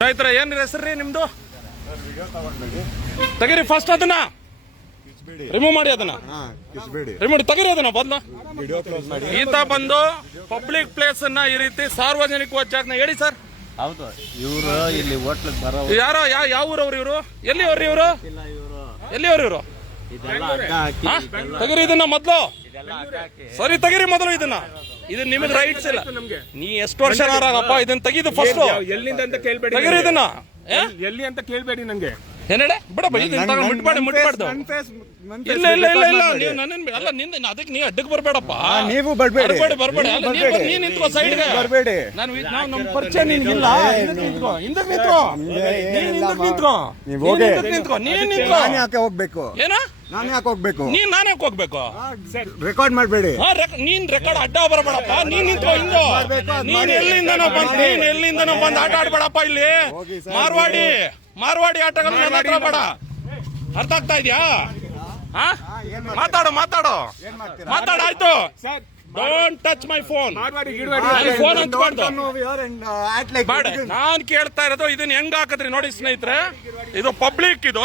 ರೈತರ ಏನ್ ರೀ ನಿಮ್ದು? ತೆಗೀರಿ ಫಸ್ಟ್ ಅದನ್ನ. ರಿಮೂವ್ ಮಾಡಿ ಅದನ್ನ. ರಿಮೂವ್ ತೆಗೀರಿ ಅದನ್ನ ಬದಲು ಈತ ಬಂದು ಪಬ್ಲಿಕ್ ಪ್ಲೇಸ್ ಅನ್ನ ಈ ರೀತಿ ಸಾರ್ವಜನಿಕ ಜಾಗನ ಹೇಳಿ ಸರ್ ಹೌದು ಇವರು ಇಲ್ಲಿ ಹೋಟ್ಲಿಗೆ ಬರೋ ಯಾರೋ ಯಾವ ಯಾವ ಊರವ್ರು ಇವರು? ಎಲ್ಲಿ ಅವ್ರಿ ಇವರು. ಎಲ್ಲಿ ಅವ್ರು ಇವರು? ತೆಗೀರಿ ಇದನ್ನ ಮೊದ್ಲು. ಸರಿ ತೆಗೀರಿ ಮೊದಲು ಇದನ್ನ. ಇದು ನಿಮಗೆ ರೈಟ್ಸ್ ಇಲ್ಲ. ನೀ ಎಷ್ಟು ವರ್ಷ ಆಗಪ್ಪ ಇದನ್ನ ತೆಗೆದು ಫಸ್ಟ್ ಎಲ್ಲಿಂದ ಅಂತ ಕೇಳಬೇಡಿ ತೆಗೀರಿ ಇದನ್ನ. ಎಲ್ಲಿ ಅಂತ ಕೇಳಬೇಡಿ ನಂಗೆ. ಏನ್ ಹೇಳಿ ಬಿಡ ಬೈ ಮುಟ್ಬಾಡಿ ಮುಟ್ಬಾರ್ದು. ಇಲ್ಲ ಇಲ್ಲ ಇಲ್ಲ ಇಲ್ಲ ನೀವು ನನ್ನ ಅಲ್ಲ ನಿಂದ ಅದಕ್ಕೆ ನೀ ಅಡ್ಡಕ್ಕೆ ಬರಬೇಡಪ್ಪ. ನೀವು ಬರ್ಬೇಡಿ. ಬರ್ಬೇಡಿ ಬರ್ಬೇಡಿ. ಅಲ್ಲ, ನೀ ನಿಂತ್ಕೋ ಸೈಡ್ಗೆ ಬರ್ಬೇಡಿ. ನಾನು ನಾವು ನಮ್ಮ ಪರಿಚಯ ನಿನ್ಗಿಲ್ಲ. ಹಿಂದಕ್ಕೆ ನಿಂತ್ಕೋ ಹಿಂದಕ್ಕೆ ನಿಂತ್ಕೋ. ನಮ್ಗೆ ನೀನ್ ಇಲ್ಲ. ನಿಂತ್ಕೋ. ನೀವ್ ನೀನ್ ಹೋಗಿ. ನಿಂತ್ಕೋ. ನೀನ್ ನಿಂತ್ಕೋ. ನಾನು ಯಾಕೆ ಹೋಗ್ಬೇಕು? ಏನ? ನಾನು ಯಾಕೆ ಹೋಗ್ಬೇಕು? ನೀನ್ ನಾನು ಹೋಗ್ಬೇಕು? ರೆಕಾರ್ಡ್ ಮಾಡಬೇಡಿ. ಹಾ, ರೆಕ್- ನೀನ್ ರೆಕಾರ್ಡ್ ಅಡ್ಡ ಬರಬೇಡಪ್ಪ. ನೀನ್ ನಿಂತ್ಕೋ ಹಿಂದೆ ಮಾಡ್ಬೇಕು, ಅದ್ ನೀನ್ ಮಾಡಿ. ಎಲ್ಲಿಂದನೋ ಬಂದ್ ನೀನ್ ಎಲ್ಲಿಂದನೋ ಬಂದ್ ಆಟ ಆಡ್ಬೇಡಪ್ಪ ಇಲ್ಲಿ. ಹೋಗಿ ಸರ್, ಮಾರ್ವಾಡಿ ಮಾರ್ವಾಡಿ ಆಟಗಳು ನನ್ನ ಹತ್ರ ಬೇಡ. ಅರ್ಥ ಆಗ್ತಾ ಇದ್ಯಾ? ಹಾ ಮಾತಾಡು ಮಾತಾಡು. ಮಾತಾಡು ಆಯ್ತು. Sir don't touch my phone Marwadi ಗಿಡವಾಡಿ ಅಲ್ಲಿ ಫೋನ್ ಹಚ್ಬಾರ್ದು. Uh, ಬೇಡ. ನಾನ್ ಕೇಳ್ತಾ ಇರೋದು ಇದನ್ನ ಹೆಂಗ್ ಹಾಕದ್ರಿ ನೋಡಿ ಸ್ನೇಹಿತರೆ. ಇದು ಪಬ್ಲಿಕ್ ಇದು.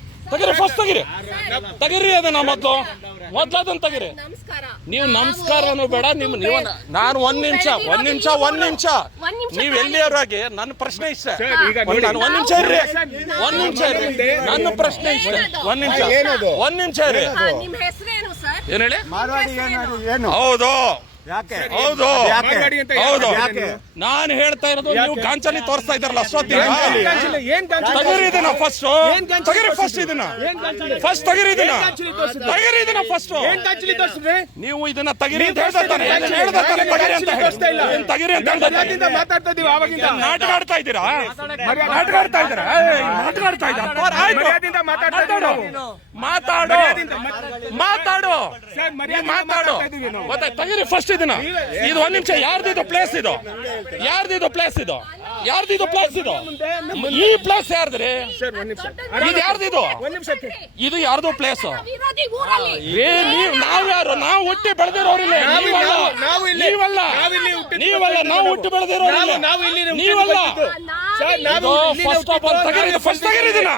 ತೆಗಿರಿ ಫಸ್ಟ್ ತೆಗಿರಿ. ತಗಿರಿ ಅದನ್ನ ಮೊದ್ಲು. ಮೊದ್ಲು ಅದನ್ನ ತೆಗಿರಿ. ನಮಸ್ಕಾರ. ನೀವು ನಮಸ್ಕಾರನು ಬೇಡ ನಿಮ್ ನೀವು ನಾನು ಒಂದ್ ನಿಮಿಷ ಒಂದ್ ನಿಮಿಷ ಒಂದ್ ನಿಮಿಷ. ನೀವ್ ಎಲ್ಲಿಯವರಾಗಿ ನನ್ನ ಪ್ರಶ್ನೆ ಇಷ್ಟ. ಸರ್, ಈಗ ಒಂದ್ ನಾನು ಒಂದ್ ನಿಮಿಷ ಇರ್ರಿ. ಒಂದ್ ನಿಮಿಷ ಇರ್ರಿ. ನನ್ನ ಪ್ರಶ್ನೆ ಇಷ್ಟ. ಒಂದ್ ನಿಮಿಷ? ಒಂದ್ ನಿಮಿಷ ಇರ್ರಿ. ಏನ್ ಹೇಳಿ? ಮಾರ್ವಾಡಿ ಏನು ಏನು? ಹೌದು. ಹೌದು. ಯಾಕೆ? ಹೌದು. ಯಾಕೆ? ನಾನು ಹೇಳ್ತಾ ಇರೋದು ನೀವು ಗಾಂಚಲಿ ತೋರಿಸ್ತಾ ಇದ್ದಾರಲ್ಲ ಫಸ್ಟ್ ಏನ್ ಗಾಂಚಲಿ ತಗಿರಿ ಫಸ್ಟ್ ಇದನ್ನ ಫಸ್ಟ್ ತಗಿರಿ ಇದನ್ನ. ಏನ್ ತಗಿರಿ ಇದನ್ನ. ಫಸ್ಟ್ ನೀವು ಇದನ್ನ ತಗಿರಿ ಅಂತ ಗಾಂಚಲಿ ತಗಿರಿ ಅಂತ. ಏನ್ ತಗಿರಿ ಅಂತ ಮಾತಾಡ್ತಾ ಇದೀವಿ ಆವಾಗಿಂದ ನಾಟಕ ಆಡ್ತಾ ಇದ್ದೀರಾ? ನಾಟಕ ಆಡ್ತಾ ಇದ್ದೀರಾ? ನಾಟಕ ಆಡ್ತಾ ಇದ್ದೀರಾ? ಮಾತಾಡು. ಮಾತಾಡು. ಮಾತಾಡು. ಗೊತ್ತಾಯ್ತು ತಗಿರಿ ಫಸ್ಟ್ ಇದನ್ನ. ಇದು ಒಂದ್ ನಿಮಿಷ. ಯಾರ್ದಿದು ಪ್ಲೇಸ್ ಇದು? ಯಾರ್ದಿದು ಪ್ಲೇಸ್ ಇದು? ಯಾರ್ದಿದು ಪ್ಲೇಸ್ ಇದು? ಈ ಪ್ಲೇಸ್ ಯಾರ್ದ್ರಿ? ಇದು ಯಾರ್ದಿದು ಇದು? ಯಾರ್ದು ಪ್ಲೇಸ್ ಏ ನೀವ್ ನಾವ್ ಯಾರು? ನಾವು ಹುಟ್ಟಿ ಬೆಳೆದಿರೋರಿಲ್ಲ ನಾವು- ನೀವಲ್ಲ ನೀವಲ್ಲ ನೀವಲ್ಲ. ನಾವು ಹುಟ್ಟಿ ಬೆಳೆದಿರೋರಿಲ್ಲ ನೀವಲ್ಲ ಫಸ್ಟ್ ಆಫ್ ಆಲ್ ಫಸ್ಟ್ ತಗಿರಿ ಅರ್ಥ ಆಯ್ತಾ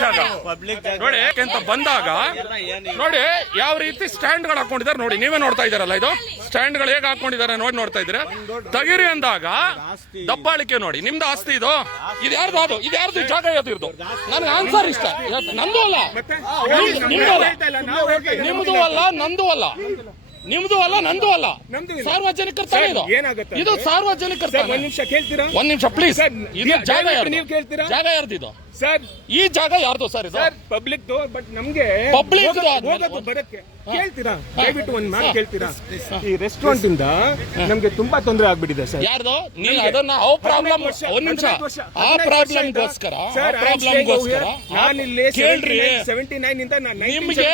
ಜಾಗ. ನೋಡಿ ಯಾಕೆಂತ ಬಂದಾಗ ನೋಡಿ ಯಾವ ರೀತಿ ಸ್ಟ್ಯಾಂಡ್ಗಳು ಹಾಕೊಂಡಿದ್ದಾರೆ ನೋಡಿ ನೀವೇ ನೋಡ್ತಾ ಇದಾರಲ್ಲ ಇದು? ಸ್ಟ್ಯಾಂಡ್ಗಳು ಹೇಗೆ ಹಾಕೊಂಡಿದ್ದಾರೆ ನೋಡಿ ನೋಡ್ತಾ ಇದ್ರೆ ತಗಿರಿ ಅಂದಾಗ ದಬ್ಬಾಳಿಕೆ ನೋಡಿ ನಿಮ್ದು ಆಸ್ತಿ ಇದು? ಇದು ಯಾರ್ದು ಅದು? ಇದು ಯಾರ್ದು? ಜಾಗ ಯಾವ್ದು ಇರ್ದು? ನನಗೆ ಆನ್ಸರ್ ಇಷ್ಟ? ನಂದು ಅಲ್ಲ. ನಿಮ್ದು- ಅಲ್ಲ. ನಂದು ಅಲ್ಲ. ನಿಮ್ದು ಅಲ್ಲ ನಂದು ಅಲ್ಲ. ಸಾರ್ವಜನಿಕರ ತಾನೇ ಇದು? ಸಾರ್ವಜನಿಕರ ಸರ್ ಒಂದ್ ನಿಮಿಷ ಕೇಳ್ತೀರಾ? ಒಂದ್ ನಿಮಿಷ ಪ್ಲೀಸ್ ಇದು ಜಾಗ ಯಾರ್ದು? ಜಾಗ ಯಾರ್ದು ಇದು? ಸರ್ ಈ ಜಾಗ ಯಾರ್ದು ಸರ್ ಇದು? ಸರ್ ಪಬ್ಲಿಕ್ ಬಟ್ ನಮ್ಗೆ ಪಬ್ಲಿಕ್ ಹೋಗೋದು- ಬರಕ್ಕೆ. ಕೇಳ್ತೀರಾ? ದಯವಿಟ್ಟು ಒಂದ್ ಮಾತು ಕೇಳ್ತೀರಾ? ಈ ರೆಸ್ಟೋರೆಂಟ್ ಇಂದ ನಮ್ಗೆ ತುಂಬಾ ತೊಂದರೆ ಆಗ್ಬಿಟ್ಟಿದೆ ಸರ್. ಯಾರ್ದು? ನೀವು ಅದನ್ನ ಆ ಪ್ರಾಬ್ಲಮ್ ಒಂದ್ ನಿಮಿಷ. ಆ ಪ್ರಾಬ್ಲಮ್ ಗೋಸ್ಕರ ಪ್ರಾಬ್ಲಮ್ ಗೋಸ್ಕರ ನಾನು ಇಲ್ಲಿ ಕೇಳ್ರಿ. ಸೆವೆಂಟಿ ನೈನ್ ಇಂದ ನಿಮ್ಗೆ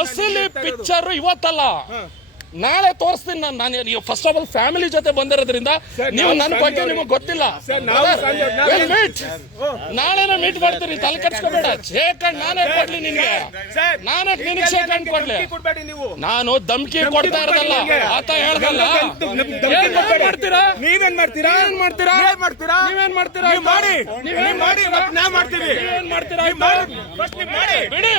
ಅಸಲಿ ಪಿಕ್ಚರ್ ಇವತ್ತಲ್ಲ. ನಾಳೆ ತೋರಿಸ್ತೀನಿ ನಾನು ನಾನು ನೀವು ಫಸ್ಟ್ ಆಫ್ ಆಲ್ ಫ್ಯಾಮಿಲಿ ಜೊತೆ ಬಂದಿರೋದ್ರಿಂದ ನೀವು ನನ್ನ ಬಗ್ಗೆ ನಿಮಗೆ ಗೊತ್ತಿಲ್ಲ. ನಾಳೆನ ಮೀಟ್ ಮಾಡ್ತೀರಿ ತಲೆ ಕಟ್ಸ್ಕೋಬೇಡ ಶೇಖಂಡ್ ನಾನೇ ಕೊಡ್ಲಿ ನಿನ್ಗೆ ನಾನೇ ನಿನಗೆ ಶೇಖಂಡ್ ಕೊಡ್ಲಿ. ನಾನು ಧಮ್ಕಿ ಕೊಡ್ತಾ ಇರೋದಲ್ಲ ಆತ ಹೇಳ್ದಲ್ಲ. ಮಾಡ್ತೀರಾ? ನೀವೇನ್ ಮಾಡ್ತೀರಾ? ಏನ್ ಮಾಡ್ತೀರಾ? ಏನ್ ಮಾಡ್ತೀರಾ? ನೀವೇನ್ ಮಾಡ್ತೀರಾ? ಮಾಡಿ. ನೀವೇನ್ ಮಾಡಿ ನಾವ್ ಮಾಡ್ತೀವಿ. ಏನ್ ಮಾಡ್ತೀರಾ? ಬಿಡಿ.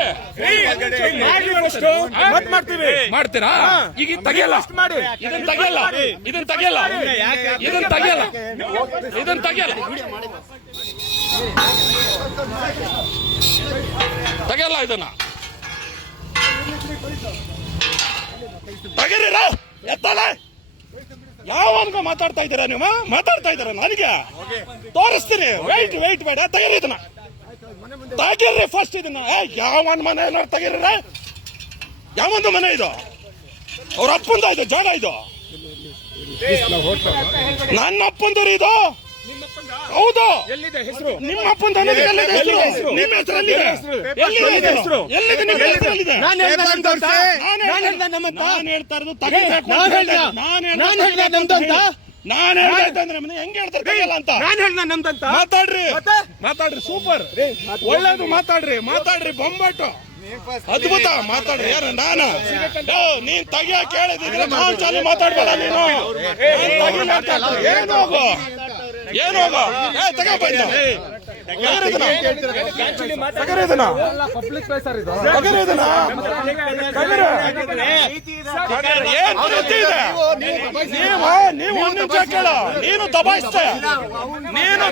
ಮಾಡ್ತೀವಿ. ಮಾಡ್ತೀರಾ? ಈಗ ತೆಗಿಯಲ್ಲ. ಇದನ್ನ ತೆಗೆಯಲ್ಲ. ಇದನ್ನ ತೆಗೆಯಲ್ಲ. ಇದನ್ನ ತೆಗೆಯಲ್ಲ. ಇದನ್ನ ತೆಗೆಯಲ್ಲ. ತೆಗೆಯಲ್ಲ ಇದನ್ನ. ತೆಗೀರಿರ ಎತ್ತಲೆ. ಯಾವನ್ಗ ಮಾತಾಡ್ತಾ ಇದ್ದೀರಾ ನೀವು ಮಾತಾಡ್ತಾ ಇದ್ದೀರಾ ನನಗೆ? ತೋರಿಸ್ತೀನಿ. ವೈಟ್ ವೈಟ್ ಬೇಡ. ತೆಗೀರಿ ಇದನ್ನ. ತೆಗೀರಿ ಫಸ್ಟ್ ಇದನ್ನ. ಏ ಯಾವನ್ ಮನೆ ಏನಾರು ಯಾವ ಯಾವೊಂದು ಮನೆ ಇದು? ಅವ್ರ ಅಪ್ಪಂದ ಇದು ಜಾಗ ಇದು. ನನ್ನ ಅಪ್ಪಂದರಿ ಇದು. ಹೌದು. ನಿಮ್ಮ ಅಪ್ಪಂದ? ನಿಮ್ಮ ಹೆಸರಲ್ಲಿ ಹೆಸರು? ಎಲ್ಲಿದೆ? ನಿಮ್ಮ ಹೆಸರಲ್ಲಿದೆ. ನಾನು ಹೇಳ್ತಾ ಇರೋದು ತೆಗಿಬೇಕು ನಾನು ಹೇಳ್ದ ನಮ್ದು ಅಂತ? ನಾನು ಹೇಳ್ತಾ ನಮ್ಮನ್ನ ಹೆಂಗ್ ಹೇಳ್ತಾರೆ ಅಂತ? ನಾನು ಹೇಳ್ದ ನಮ್ದಂತ ಮಾತಾಡ್ರಿ? ಮಾತಾಡ್ರಿ. ಸೂಪರ್. ಒಳ್ಳೇದು ಮಾತಾಡ್ರಿ. ಮಾತಾಡ್ರಿ. ಬೊಂಬಾಟು. ಅದ್ಭುತ ಮಾತಾಡ್ರಿ ಯಾರ ನಾನ? ನೀನ್ ತೆಗಿಯ ಕೇಳಿದ್ರೆ ನಾನ್ ಚಾಲಿ ಮಾತಾಡ್ಬೇಡ ನೀನು. ಏನು ಹೋಗು? ಏನ್ ಹೋಗು? ಏ ನೀವು ನೀವು ಒಂದ್ ನಿಮಿಷ ಕೇಳು. ನೀನು ದಬಾಯಿಸ್ತೆ ನೀನು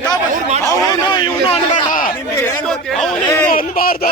ಅವನು ಇವನು ಅನ್ಬೇಡ. ಅವನು ಅನ್ಬಾರ್ದು.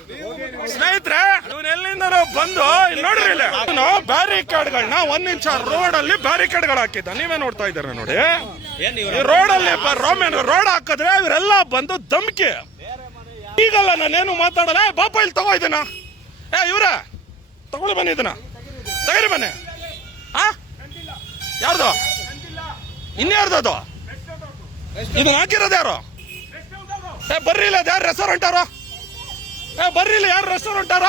ಸ್ನೇಹಿತರೆ ಎಲ್ಲಿಂದ ಬಂದು ಇಲ್ಲಿ ನೋಡ್ರಿ ಇಲ್ಲಿ. ಇವನು ಬ್ಯಾರಿಕೇಡ್ಗಳನ್ನ ಒಂದ್ ಇಂಚ ರೋಡ್ ಅಲ್ಲಿ ಬ್ಯಾರಿಕೇಡ್ಗಳು ಹಾಕಿದ್ದ. ನೀವೇ ನೋಡ್ತಾ ಇದ್ದೀರ ನೋಡಿ? ರೋಡ್ ಅಲ್ಲಿ ರೋಮೇನ್ ರೋಡ್ ಹಾಕಿದ್ರೆ ಇವರೆಲ್ಲ ಬಂದು ಧಮ್ಕಿ. ಈಗಲ್ಲ ನಾನೇನು ಮಾತಾಡಲ್ಲ? ಬಾಪ, ಇಲ್ಲಿ ತಗೋ ಇದನ್ನ. ಏ, ಇವ್ರ, ತಗೊಳ್ಳಿ ಬನ್ನಿ ಇದನ್ನ. ತಗರಿ ಬನ್ನಿ. ಆ? ಯಾರ್ದು? ಇನ್ಯಾರ್ದು ಅದು? ಇದನ್ನ ಹಾಕಿರೋದು ಯಾರು? ಏ, ಬರ್ರಿ ಇಲ್ಲ ಯಾರು ರೆಸ್ಟೋರೆಂಟ್ ಯಾರು? ಏ ಬರ್ರಿ ಇಲ್ಲ ಯಾರು ರೆಸ್ಟೋರೆಂಟ್ ಅವರ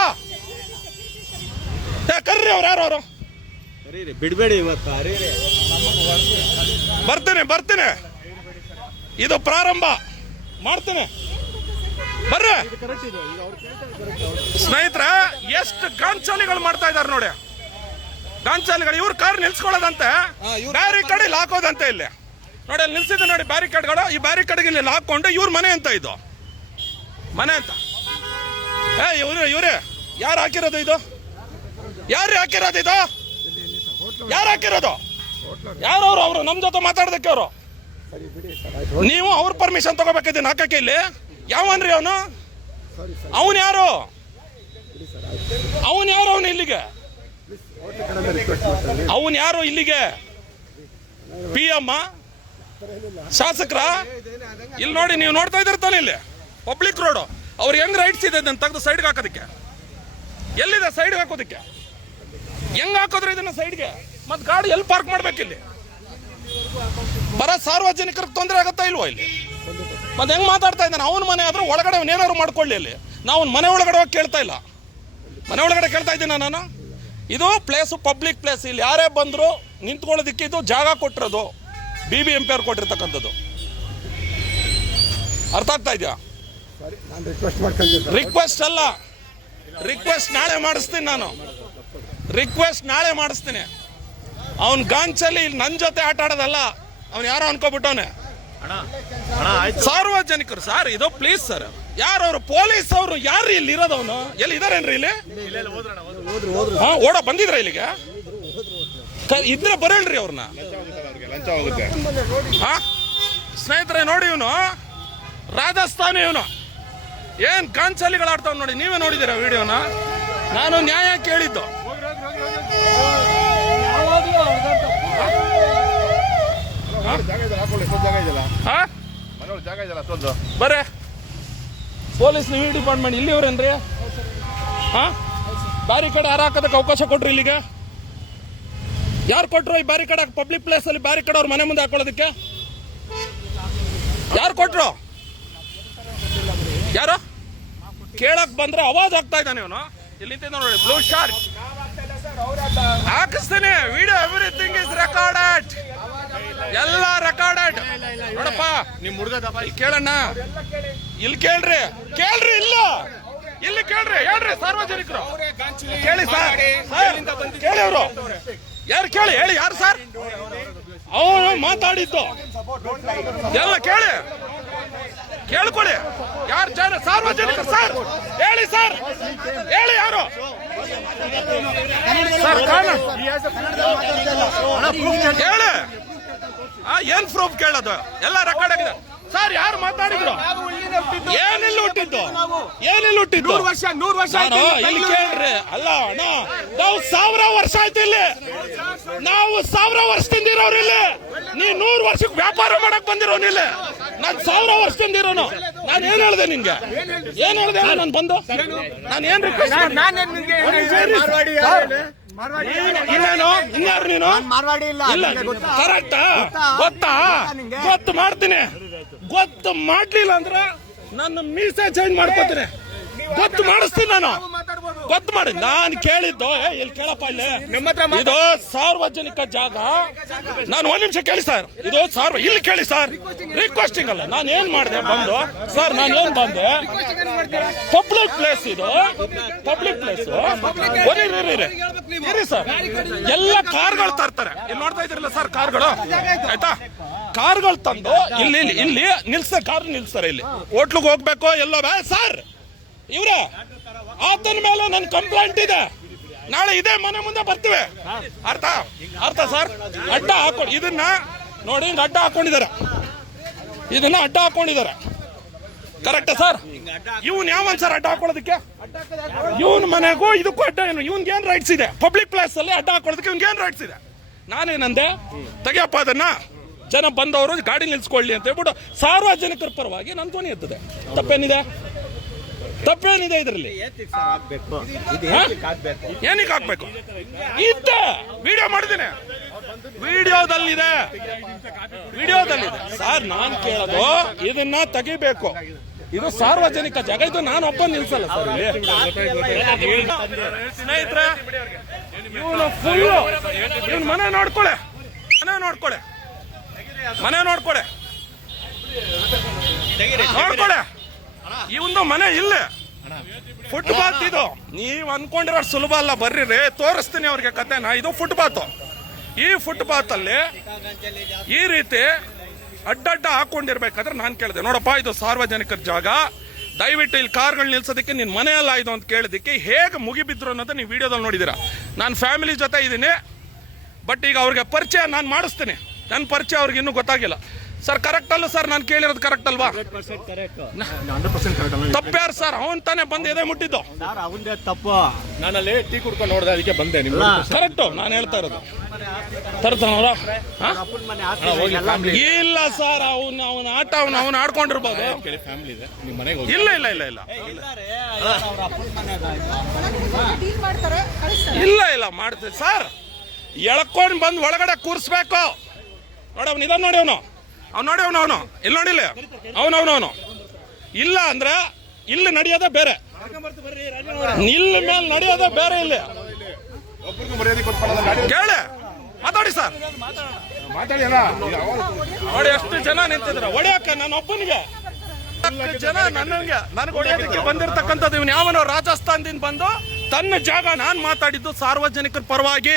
ಕರ್ರಿ ಅವ್ರು ಯಾರು ಅವರು? ಬಿಡ್ಬೇಡಿ ಇವತ್ತು ಬರ್ತೇನೆ ಬರ್ತೀನಿ. ಇದು ಪ್ರಾರಂಭ. ಮಾಡ್ತೀನಿ. ಬರ್ರಿ. ಸ್ನೇಹಿತರೆ ಎಷ್ಟು ಗಾಂಚಾಲಿಗಳು ಮಾಡ್ತಾ ಇದಾರೆ ನೋಡಿ. ಗಾಂಚಾಲಿಗಳು ಇವ್ರ ಕಾರ್ ನಿಲ್ಸ್ಕೊಳ್ಳೋದಂತೆ ಬ್ಯಾರಿಕೇಡ್ ಇಲ್ಲಿ ಹಾಕೋದಂತೆ ಇಲ್ಲಿ. ನೋಡಿ ಅಲ್ಲಿ ನಿಲ್ಸಿದ್ದು ನೋಡಿ ಬ್ಯಾರಿಕೇಡ್ಗಳು ಈ ಬ್ಯಾರಿಕೇಡ್ಗೆ ಇಲ್ಲಿ ಹಾಕೊಂಡು ಇವ್ರ ಮನೆ ಅಂತ ಇದು. ಮನೆ ಅಂತ. ಇವ್ರೆ ಇವ್ರೆ, ಯಾರು ಹಾಕಿರೋದು ಇದು? ಯಾರು ಹಾಕಿರೋದು ಇದು? ಯಾರು ಹಾಕಿರೋದು? ಯಾರು ಅವರು? ಅವರು ನಮ್ಮ ಜೊತೆ ಮಾತಾಡೋದಕ್ಕೆ ಅವರು? ನೀವು ಅವ್ರ ಪರ್ಮಿಷನ್ ತಗೋಬೇಕಿದ್ದೀನಿ ಹಾಕಕ್ಕೆ ಇಲ್ಲಿ. ಯಾವನ್ರಿ ಅವನು? ಅವನು ಯಾರು? ಅವನು ಯಾರು ಅವನು ಇಲ್ಲಿಗೆ? ಅವನು ಯಾರು ಇಲ್ಲಿಗೆ? ಪಿ ಎಮ್ಮ ಶಾಸಕರ? ಇಲ್ಲಿ ನೋಡಿ, ನೀವು ನೋಡ್ತಾ ಇದ್ದೀರ ಇಲ್ಲಿ? ಪಬ್ಲಿಕ್ ರೋಡು ಅವ್ರು ಹೆಂಗ್ ರೈಟ್ಸ್ ಇದೆ ಅದನ್ನ ತೆಗೆದು ಸೈಡ್ಗೆ ಹಾಕೋದಕ್ಕೆ? ಎಲ್ಲಿದೆ ಸೈಡ್ಗೆ ಹಾಕೋದಕ್ಕೆ? ಹೆಂಗ್ ಹಾಕೋದ್ರೆ ಇದನ್ನ ಸೈಡ್ಗೆ ಮತ್ತೆ ಗಾಡಿ ಎಲ್ಲಿ ಪಾರ್ಕ್ ಮಾಡ್ಬೇಕಿಲ್ಲಿ ಬರ ಸಾರ್ವಜನಿಕರಿಗೆ ತೊಂದರೆ ಆಗತ್ತಾ ಇಲ್ವಾ ಇಲ್ಲಿ? ಮತ್ತೆ ಹೆಂಗ್ ಮಾತಾಡ್ತಾ ಇದ್ದಾನೆ? ಅವನ ಮನೆ ಆದ್ರೆ ಒಳಗಡೆ ಏನಾದ್ರು ಮಾಡ್ಕೊಳ್ಳಿ ಇಲ್ಲಿ ನಾವು ಮನೆ ಒಳಗಡೆ ಹೋಗಿ ಕೇಳ್ತಾ ಇಲ್ಲ. ಮನೆ ಒಳಗಡೆ ಕೇಳ್ತಾ ಇದ್ದೀನಿ ನಾನು? ಇದು ಪ್ಲೇಸು ಪಬ್ಲಿಕ್ ಪ್ಲೇಸ್ ಇಲ್ಲಿ ಯಾರೇ ಬಂದ್ರು ನಿಂತ್ಕೊಳ್ಳೋದಕ್ಕೆ ಇದು ಜಾಗ ಕೊಟ್ಟಿರೋದು. ಬಿ ಬಿ ಎಂ ಅವ್ರು ಕೊಟ್ಟಿರ್ತಕ್ಕಂಥದ್ದು. ಅರ್ಥ ಆಗ್ತಾ ಇದೆಯಾ? ರಿಕ್ವೆಸ್ಟ್ ಅಲ್ಲ. ರಿಕ್ವೆಸ್ಟ್ ನಾಳೆ ಮಾಡಿಸ್ತೀನಿ ನಾನು. ರಿಕ್ವೆಸ್ಟ್ ನಾಳೆ ಮಾಡಿಸ್ತೀನಿ. ಅವನ್ ಗಾಂಚಲ್ಲಿ ನನ್ನ ಜೊತೆ ಆಟ ಆಡೋದಲ್ಲ ಅವ್ನು ಯಾರೋ ಅನ್ಕೋಬಿಟ್ಟವನೆ. ಅಣ್ಣ ಅಣ್ಣ ಆಯ್ತು. ಸಾರ್ವಜನಿಕರು ಸರ್ ಇದು ಪ್ಲೀಸ್ ಸರ್ ಯಾರು ಅವರು? ಪೊಲೀಸ್ ಅವರು ಯಾರು ಇಲ್ಲಿ ಇರೋದವನು ಎಲ್ಲಿ ಇದಾರೇನ್ರಿ ಇಲ್ಲಿ? ಹಾ ಓಡ ಬಂದಿದ್ರ ಇಲ್ಲಿಗೆ? ಕ- ಇದ್ರೆ ಬರಲ್ರಿ ಅವ್ರನ್ನ ಹಾ ಸ್ನೇಹಿತರೆ ನೋಡಿ ಇವನು. ರಾಜಸ್ಥಾನಿ ಇವನು. ಏನ್ ಗಾಂಚಲಿಗಳು ಆಡ್ತಾವ್ ನೋಡಿ, ನೀವೇ ನೋಡಿದ್ದೀರಾ ವಿಡಿಯೋನ? ನಾನು ನ್ಯಾಯ ಕೇಳಿದ್ದು. ಬರೇ. ಪೊಲೀಸ್ ನೀವು ಡಿಪಾರ್ಟ್ಮೆಂಟ್ ಇಲ್ಲಿವ್ರೇನ್ರಿ ಹಾ? ಬ್ಯಾರಿಕೇಡ್ ಯಾರು ಹಾಕೋದಕ್ಕೆ ಅವಕಾಶ ಕೊಟ್ರಿ ಇಲ್ಲಿಗೆ? ಯಾರು ಕೊಟ್ರು ಈ ಬಾರಿ ಕಡೆ ಪಬ್ಲಿಕ್ ಪ್ಲೇಸ್ ಅಲ್ಲಿ ಕಡೆ ಅವ್ರ ಮನೆ ಮುಂದೆ ಹಾಕೊಳ್ಳೋದಕ್ಕೆ? ಯಾರು ಕೊಟ್ರು? ಯಾರು? ಕೇಳಕ್ ಬಂದ್ರೆ ಅವಾಜ್ ಆಗ್ತಾ ಇದ್ದಾನೆ ಇವನು. ನಿಂತಿದ್ದ ನೋಡಿ ಬ್ಲೂ ಶಾರ್ಟ್ ಹಾಕಿಸ್ತೀನಿ. ವಿಡಿಯೋ ಎವ್ರಿಥಿಂಗ್ ಇಸ್ ರೆಕಾರ್ಡೆಡ್ ಎಲ್ಲ ರೆಕಾರ್ಡೆಡ್ ನೋಡಪ್ಪ ನಿಮ್ ಹುಡುಗದಪ್ಪ ಇಲ್ಲಿ ಕೇಳಣ್ಣ. ಇಲ್ಲಿ ಕೇಳ್ರಿ. ಕೇಳ್ರಿ ಇಲ್ಲ. ಇಲ್ಲಿ ಕೇಳ್ರಿ. ಹೇಳ್ರಿ ಸಾರ್ವಜನಿಕರು. ಕೇಳಿ ಸರ್, ಕೇಳಿ ಅವರು. ಯಾರು ಕೇಳಿ? ಹೇಳಿ ಯಾರು ಸರ್ ಅವನು ಮಾತಾಡಿದ್ದು. ಎಲ್ಲ ಕೇಳಿ. ಕೇಳ್ಕೊಳ್ಳಿ. ಯಾರು ಜನ ಸಾರ್ವಜನಿಕ ಸರ್. ಹೇಳಿ ಸರ್. ಹೇಳಿ ಯಾರು? ಸರ್ ಹೇಳಿ. ಆ, ಏನ್ ಪ್ರೂಫ್ ಕೇಳೋದು? ಎಲ್ಲ ರೆಕಾರ್ಡ್ ಆಗಿದೆ. ಸರ್ ಯಾರು ಮಾತಾಡಿದ್ರು? ಏನಿಲ್ಲ ಹುಟ್ಟಿದ್ದು? ಏನಿಲ್ಲ ಹುಟ್ಟಿದ್ದು? ನೂರು ವರ್ಷ ನೂರು ವರ್ಷ ಇಲ್ಲಿ ಕೇಳ್ರಿ. ಅಲ್ಲ ಅಣ್ಣ ನಾವು ಸಾವಿರ ವರ್ಷ ಆಯ್ತು ಇಲ್ಲಿ. ನಾವು ಸಾವಿರ ವರ್ಷದಿಂದ ಇರೋರು ಇಲ್ಲಿ. ನೀ ನೂರು ವರ್ಷಕ್ಕೆ ವ್ಯಾಪಾರ ಮಾಡಕ್ ಬಂದಿರೋನಿಲ್ಲ ಇಲ್ಲಿ. ನಾನ್ ಸಾವಿರ ವರ್ಷದಿಂದ ಇರೋನು. ನಾನು ಏನ್ ಹೇಳ್ದೆ ನಿನ್ಗೆ? ಏನ್ ಹೇಳ್ದೆ? ನಾನು ಬಂದು? ನಾನು ಏನ್ ರಿಕ್ವೆಸ್ಟ್? ಇನ್ನೇನು ಇನ್ಯಾರು ನೀನು? ಇಲ್ಲ ಕರೆಕ್ಟಾ ಗೊತ್ತಾ? ಗೊತ್ತು? ಮಾಡ್ತೀನಿ. ಗೊತ್ತು ಮಾಡ್ಲಿಲ್ಲ ಅಂದ್ರೆ ನನ್ನ ಮೀಸೆ ಚೇಂಜ್ ಮಾಡ್ಕೋತೀನಿ. ಗೊತ್ತು ಮಾಡಿಸ್ತೀನಿ ನಾನು. ಗೊತ್ತು ಮಾಡಿ. ನಾನು ಕೇಳಿದ್ದು ಏ, ಇಲ್ಲಿ ಕೇಳಪ್ಪ ಇಲ್ಲಿ. ಇದು ಸಾರ್ವಜನಿಕ ಜಾಗ. ನಾನು ಒಂದ್ ನಿಮಿಷ ಕೇಳಿ ಸರ್ ಇದು ಸಾರ್ವ ಇಲ್ಲಿ ಕೇಳಿ ಸರ್ ರಿಕ್ವೆಸ್ಟಿಂಗ್ ಅಲ್ಲ ನಾನು ಏನ್ ಮಾಡಿದೆ ಬಂದು? ಸರ್ ನಾನು ಏನ್ ಬಂದೆ? ಪಬ್ಲಿಕ್ ಪ್ಲೇಸ್ ಇದು. ಪಬ್ಲಿಕ್ ಪ್ಲೇಸ್ ಇರಿ ಸರ್ ಎಲ್ಲ ಕಾರ್ಗಳು ತರ್ತಾರೆ. ಇಲ್ಲಿ ನೋಡ್ತಾ ಇದ್ರಲ್ಲ ಸರ್ ಕಾರ್ಗಳು? ಆಯ್ತಾ. ಕಾರ್ಗಳು ತಂದು ಇಲ್ಲಿ ಇಲ್ಲಿ ಇಲ್ಲಿ ನಿಲ್ಸ್ತಾರೆ ಕಾರ್ ನಿಲ್ಸ್ತಾರೆ ಇಲ್ಲಿ. ಹೋಟ್ಲಿಗೆ ಹೋಗ್ಬೇಕು ಎಲ್ಲೋ ಬೇ ಸರ್ ಇವ್ರೆ, ಆತನ ಮೇಲೆ ನನ್ನ ಕಂಪ್ಲೇಂಟ್ ಇದೆ. ನಾಳೆ ಇದೇ ಮನೆ ಮುಂದೆ ಬರ್ತೀವಿ. ಅರ್ಥ? ಅರ್ಥ ಸರ್? ಅಡ್ಡ ಹಾಕೊಂಡು ಇದನ್ನ ನೋಡಿ ಅಡ್ಡ ಹಾಕೊಂಡಿದ್ದಾರೆ. ಇದನ್ನ ಅಡ್ಡ ಹಾಕೊಂಡಿದ್ದಾರೆ. ಕರೆಕ್ಟಾ ಸರ್? ಇವನ್ ಯಾವನ್ ಸರ್ ಅಡ್ಡ ಹಾಕೊಳ್ಳೋದಕ್ಕೆ? ಇವನ್ ಮನೆಗೂ ಇದಕ್ಕೂ ಅಡ್ಡ ಏನು? ಇವನ್ಗೆ ಏನ್ ರೈಟ್ಸ್ ಇದೆ? ಪಬ್ಲಿಕ್ ಪ್ಲೇಸ್ ಅಲ್ಲಿ ಅಡ್ಡ ಹಾಕೊಳ್ಳೋದಕ್ಕೆ ಇವನ್ಗೆ ಏನ್ ರೈಟ್ಸ್ ಇದೆ? ನಾನೇನಂದೆ ತೆಗಿಯಪ್ಪ ಅದನ್ನ. ಜನ ಬಂದವರು ಗಾಡಿ ನಿಲ್ಸ್ಕೊಳ್ಳಿ ಅಂತ ಹೇಳ್ಬಿಟ್ಟು ಸಾರ್ವಜನಿಕರ ಪರವಾಗಿ ನನ್ನ ಧ್ವನಿ ಎತ್ತದೆ. ತಪ್ಪೇನಿದೆ? ತಪ್ಪೇನಿದೆ ಇದರಲ್ಲಿ? ಏನಕ್ಕೆ ಹಾಕ್ಬೇಕು ಇತ್ತ ವಿಡಿಯೋ ಮಾಡಿದ್ದೀನಿ. ವಿಡಿಯೋದಲ್ಲಿದೆ. ವಿಡಿಯೋದಲ್ಲಿದೆ. ಸರ್ ನಾನು ಕೇಳೋದು ಇದನ್ನ ತೆಗಿಬೇಕು. ಇದು ಸಾರ್ವಜನಿಕ ಜಾಗ. ಇದು ನಾನು ಒಬ್ಬ ನಿಲ್ಸಲ್ಲ ಸರ್ ಇಲ್ಲಿ. ಸ್ನೇಹಿತರೆ ಇವನು ಫುಲ್ ಇವನು ಮನೆ ನೋಡ್ಕೊಳೆ. ಮನೆ ನೋಡ್ಕೊಳೆ. ಮನೆ ನೋಡ್ಕೊಳೆ. ನೋಡ್ಕೊಳೆ. ಇವಂದು ಮನೆ ಇಲ್ಲ. ಫುಟ್ಪಾತ್ ಇದು. ನೀವ್ ಅನ್ಕೊಂಡಿರೋ ಸುಲಭ ಅಲ್ಲ, ಬರ್ರಿ ರೇ. ತೋರಿಸ್ತೀನಿ ಅವ್ರಿಗೆ ಕತೆನ ಇದು ಫುಟ್ಪಾತ್ ಈ ಫುಟ್ಪಾತ್ ಅಲ್ಲಿ ಈ ರೀತಿ ಅಡ್ಡಡ್ಡ ಹಾಕೊಂಡಿರ್ಬೇಕಾದ್ರೆ ನಾನು ಕೇಳಿದೆ. ನೋಡಪ್ಪ, ಇದು ಸಾರ್ವಜನಿಕರ ಜಾಗ. ದಯವಿಟ್ಟು ಇಲ್ಲಿ ಕಾರ್ಗಳು ನಿಲ್ಸೋದಕ್ಕೆ ನಿನ್ನ ಮನೆ ಅಲ್ಲ ಇದು ಅಂತ ಕೇಳಿದಕ್ಕೆ ಹೇಗೆ ಮುಗಿಬಿದ್ರು ಅನ್ನೋದು ನೀವು ವಿಡಿಯೋದಲ್ಲಿ ನೋಡಿದ್ದೀರಾ ನಾನು ಫ್ಯಾಮಿಲಿ ಜೊತೆ ಇದ್ದೀನಿ ಬಟ್ ಈಗ ಅವ್ರಿಗೆ ಪರಿಚಯ ನಾನು ಮಾಡಿಸ್ತೀನಿ. ನನ್ನ ಪರಿಚಯ ಅವ್ರಿಗೆ ಇನ್ನೂ ಗೊತ್ತಾಗಿಲ್ಲ. ಸರ್ ಕರೆಕ್ಟ್ ಅಲ್ಲ ಸರ್ ನಾನು ಕೇಳಿರೋದು ಕರೆಕ್ಟ್ ಅಲ್ವಾ? ತಪ್ಪ್ಯಾರು ಸರ್ ಅವನ್ ತಾನೇ ಬಂದು ಎದೆ ಮುಟ್ಟಿದ್ದು. ಸರ್ ಅವಂದೇ ತಪ್ಪು. ನಾನಲ್ಲಿ ಟೀ ಕುಡ್ಕೊಂಡು ನೋಡ್ದೆ ಅದಕ್ಕೆ ಬಂದೆ ನಿಮ್ಗೆ. ಕರೆಕ್ಟು ನಾನು ಹೇಳ್ತಾ ಇರೋದು. ಆಸ್ತಿ ಇಲ್ಲ ಸರ್ ಅವನ ಅವನ ಆಟ ಅವನ ಅವನ ಆಡ್ಕೊಂಡಿರ್ಬೋದು. ಫ್ಯಾಮಿಲಿ ಇದೆ. ನಿಮ್ ಮನೆಗೆ ಹೋಗಿ. ಇಲ್ಲ ಇಲ್ಲ ಇಲ್ಲ ಇಲ್ಲ. ಅವ್ರ ಅಪ್ಪನ ಮನೆ ಡೀಲ್ ಮಾಡ್ತಾರೆ ಇಲ್ಲ ಇಲ್ಲ ಮಾಡ್ತೀವಿ. ಸರ್ ಎಳ್ಕೊಂಡು ಬಂದು ಒಳಗಡೆ ಕೂರಿಸ್ಬೇಕು. ನೋಡಿ ನಿಧಾನ ಇದ ನೋಡಿ ಅವನು. ಅವ್ನು ನೋಡಿ ಅವನು ಅವನು. ಇಲ್ಲಿ ಅವನು ಅವನು ಇಲ್ಲ ಅಂದ್ರೆ ಇಲ್ಲಿ ನಡೆಯೋದೇ ಬೇರೆ. ಇಲ್ಲಿ ಮೇಲೆ ನಡೆಯೋದೇ ಬೇರೆ ಇಲ್ಲಿ. ಕೇಳಿ. ಮಾತಾಡಿ ಸರ್. ನೋಡಿ ಎಷ್ಟು ಜನ ನಿಂತಿದ್ರ. ಒಡೆಯಕ್ಕ ನನ್ನ ಒಬ್ಬನಿಗೆ. ಜನ ನನ್ನಂಗೆ. ನನಗೆ ಹೊಡೆಯೋದಕ್ಕೆ ಬಂದಿರತಕ್ಕಂಥದ್ದು ಇವನು ಯಾವನೋ ರಾಜಸ್ಥಾನದಿಂದ ಬಂದು ತನ್ನ ಜಾಗ ನಾನು ಮಾತಾಡಿದ್ದು ಸಾರ್ವಜನಿಕರ ಪರವಾಗಿ.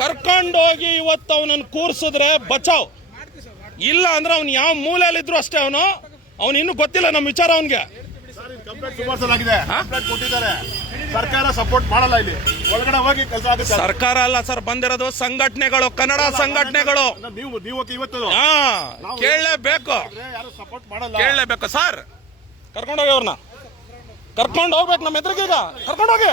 ಕರ್ಕೊಂಡೋಗಿ ಇವತ್ತು ಅವನನ್ನು ಕೂರ್ಸಿದ್ರೆ ಬಚಾವ್. ಇಲ್ಲ ಅಂದ್ರೆ ಅವ್ನು ಯಾವ ಮೂಲೆಯಲ್ಲಿದ್ರು ಅಷ್ಟೇ ಅವನು. ಅವನು ಇನ್ನೂ ಗೊತ್ತಿಲ್ಲ ನಮ್ಮ ವಿಚಾರ ಅವನಿಗೆ. ಸರ್ಕಾರ ಸಪೋರ್ಟ್ ಮಾಡಲ್ಲ ಇಲ್ಲಿ. ಒಳಗಡೆ ಹೋಗಿ ಕೆಲಸ ಆಗುತ್ತೆ ಸರ್ಕಾರ ಅಲ್ಲ ಸರ್ ಬಂದಿರೋದು ಸಂಘಟನೆಗಳು ಕನ್ನಡ ಸಂಘಟನೆಗಳು. ನೀವು ನೀವು ಇವತ್ತು. ಹಾ ಕೇಳಲೇಬೇಕು. ಯಾರು ಸಪೋರ್ಟ್ ಮಾಡಲ್ಲ. ಕೇಳಲೇಬೇಕು ಸರ್. ಕರ್ಕೊಂಡೋಗಿ ಅವ್ರನ್ನ. ಕರ್ಕೊಂಡು ಹೋಗ್ಬೇಕು ನಮ್ಮ ಎದುರಿಗೀಗ. ಕರ್ಕೊಂಡೋಗಿ.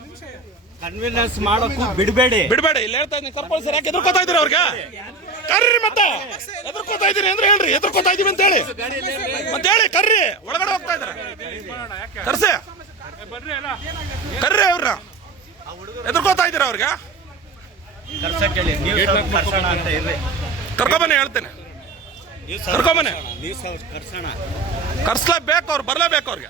ಕನ್ವಿನೆನ್ಸ್ ಮಾಡೋಕ್ಕೂ ಬಿಡಬೇಡಿ. ಬಿಡಬೇಡಿ. ಇಲ್ಲಿ ಹೇಳ್ತಾ ಇದ್ದೀನಿ ಕಂಪಲ್ಸರಿ ಸರ್ ಯಾಕೆ ಎದುರ್ಕೋತಾ ಇದ್ದೀರಿ ಅವ್ರಿಗೆ? ಕರ್ರಿ ಮತ್ತೆ. ಎದುರ್ಕೋತಾ ಇದ್ದೀನಿ ಅಂದ್ರೆ ಹೇಳ್ರಿ, ಎದುರ್ಕೋತಾ ಇದೀವಿ ಅಂತ ಹೇಳಿ. ಮತ್ತೆ ಹೇಳಿ, ಕರ್ರಿ. ಒಳಗಡೆ ಹೋಗ್ತಾ ಇದ್ದಾರೆ. ಕರ್ಸಿ ಕರ್ರಿ ಅವ್ರನ್ನ ಎದುರ್ಕೋತಾ ಇದ್ದೀರಾ ಅವ್ರಿಗೆ? ಕರ್ಕೊಂಬನೆ ಹೇಳ್ತೇನೆ. ನೀವು ಕರ್ಕೋ ಕರ್ಕೊಂಬನ್ನಿ. ನೀವು ಸ್ವಲ್ಪ ಕರ್ಸೋಣ ಕರ್ಸ್ಲೇಬೇಕು ಅವ್ರು, ಬರ್ಲೇಬೇಕು ಅವ್ರಿಗೆ.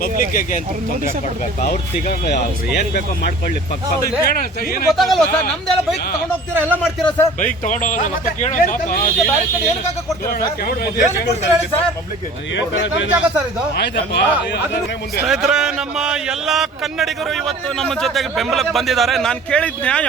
ಪಬ್ಲಿಕ್ ಅಂತ ತೊಂದರೆ ಕೊಡ್ಬೇಕು. ಅವ್ರ ತಿಗ ಅವ್ರು ಏನ್ ಬೇಕೋ ಮಾಡ್ಕೊಳ್ಳಿ. ಪಕ್ಕ ಗೊತ್ತಾಗಲ್ವಾ ಸರ್ ನಮ್ದೆಲ್ಲ ಬೈಕ್ ತಗೊಂಡ್ ಹೋಗ್ತೀರಾ ಎಲ್ಲ ಮಾಡ್ತೀರಾ ಸರ್? ಬೈಕ್ ಕೇಳೋ ಆಯ್ತಪ್ಪ. ಸ್ನೇಹಿತರೆ ನಮ್ಮ ಎಲ್ಲಾ ಕನ್ನಡಿಗರು ಇವತ್ತು ನಮ್ಮ ಜೊತೆಗೆ ಬೆಂಬಲಕ್ಕೆ ಬಂದಿದ್ದಾರೆ. ನಾನು ಕೇಳಿದ ನ್ಯಾಯ.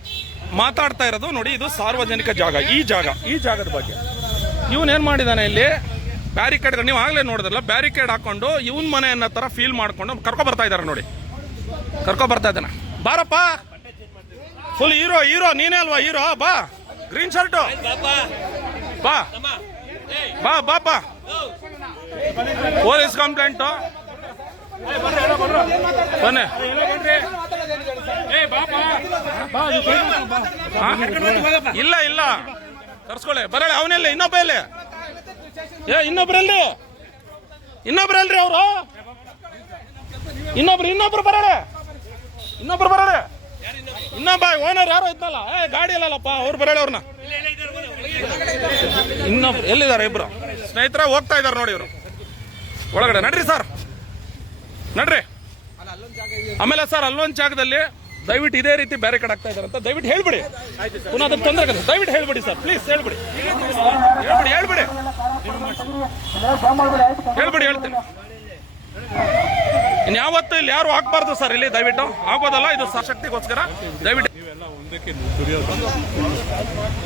ಮಾತಾಡ್ತಾ ಇರೋದು ನೋಡಿ, ಇದು ಸಾರ್ವಜನಿಕ ಜಾಗ, ಈ ಜಾಗ, ಈ ಜಾಗದ ಬಗ್ಗೆ. ಇವನೇನು ಮಾಡಿದಾನೆ ಇಲ್ಲಿ? ಬ್ಯಾರಿಕೇಡ್ ನೀವು ಆಗಲೇ ನೋಡಿದ್ರಲ್ಲ ಬ್ಯಾರಿಕೇಡ್ ಹಾಕೊಂಡು ಇವನ್ ಮನೆ ಅನ್ನೋ ತರ ಫೀಲ್ ಮಾಡ್ಕೊಂಡು ಕರ್ಕೊ ಬರ್ತಾ ಇದಾರೆ ನೋಡಿ. ಕರ್ಕೊ ಬರ್ತಾ ಇದ್ದಾನೆ. ಬಾರಪ್ಪ! ಫುಲ್ ಹೀರೋ ಹೀರೋ ನೀನೇ ಅಲ್ವಾ ಹೀರೋ ಬಾ. ಗ್ರೀನ್ ಶರ್ಟು ಬಾ. ಬಾ ಬಾ ಬಾ. ಪೊಲೀಸ್ ಕಂಪ್ಲೇಂಟು ಇಲ್ಲ ಇಲ್ಲ. ತರ್ಸ್ಕೊಳ್ಳಿ. ಬರಲ್ಲ ಅವನೆಲ್ಲ ಇನ್ನೊಬ್ಬ ಇಲ್ಲಿ ಏ, ಇನ್ನೊಬ್ರಲ್ಲಿ? ಇನ್ನೊಬ್ರಲ್ರಿ ಅವರು? ಇನ್ನೊಬ್ರು ಇನ್ನೊಬ್ರು ಬರಳೆ ಇನ್ನೊಬ್ರು ಬರಳೆ ಇನ್ನೊಬ್ಬ, ಓನರ್ ಯಾರು ಇದ್ನಲ್ಲ. ಏ, ಗಾಡಿ ಇಲ್ಲಲ್ಲಪ್ಪ ಅವ್ರು ಬರಳೆ ಅವ್ರನ್ನ. ಇನ್ನೊಬ್ರು, ಎಲ್ಲಿದ್ದಾರೆ ಇಬ್ರು? ಸ್ನೇಹಿತರ, ಹೋಗ್ತಾ ಇದ್ದಾರೆ ನೋಡಿ ಇವರು. ಒಳಗಡೆ ನಡ್ರಿ ಸರ್. ನಡ್ರಿ. ಆಮೇಲೆ ಸರ್ ಅಲ್ಲೊಂದು ಜಾಗದಲ್ಲಿ ದಯವಿಟ್ಟು ಇದೇ ರೀತಿ ಬ್ಯಾರಿಕೇಡ್ ಆಗ್ತಾ ಇದ್ದಾರೆ ಅಂತ ದಯವಿಟ್ಟು ಹೇಳ್ಬಿಡಿ. ಪುನಃ ಅದಕ್ಕೆ ತೊಂದರೆ ಆಗಲ್ಲ. ದಯವಿಟ್ಟು ಹೇಳ್ಬಿಡಿ ಸರ್ ಪ್ಲೀಸ್ ಹೇಳ್ಬಿಡಿ. ಹೇಳ್ಬಿಡಿ ಹೇಳ್ಬಿಡಿ. ಹೇಳ್ಬಿಡಿ ಹೇಳ್ತೀನಿ. ಇನ್ಯಾವತ್ತು ಇಲ್ಲಿ ಯಾರು ಹಾಕ್ಬಾರ್ದು ಸರ್ ಇಲ್ಲಿ ದಯವಿಟ್ಟು? ಆಗೋದಲ್ಲ ಇದು ಸಶಕ್ತಿಗೋಸ್ಕರ ದಯವಿಟ್ಟು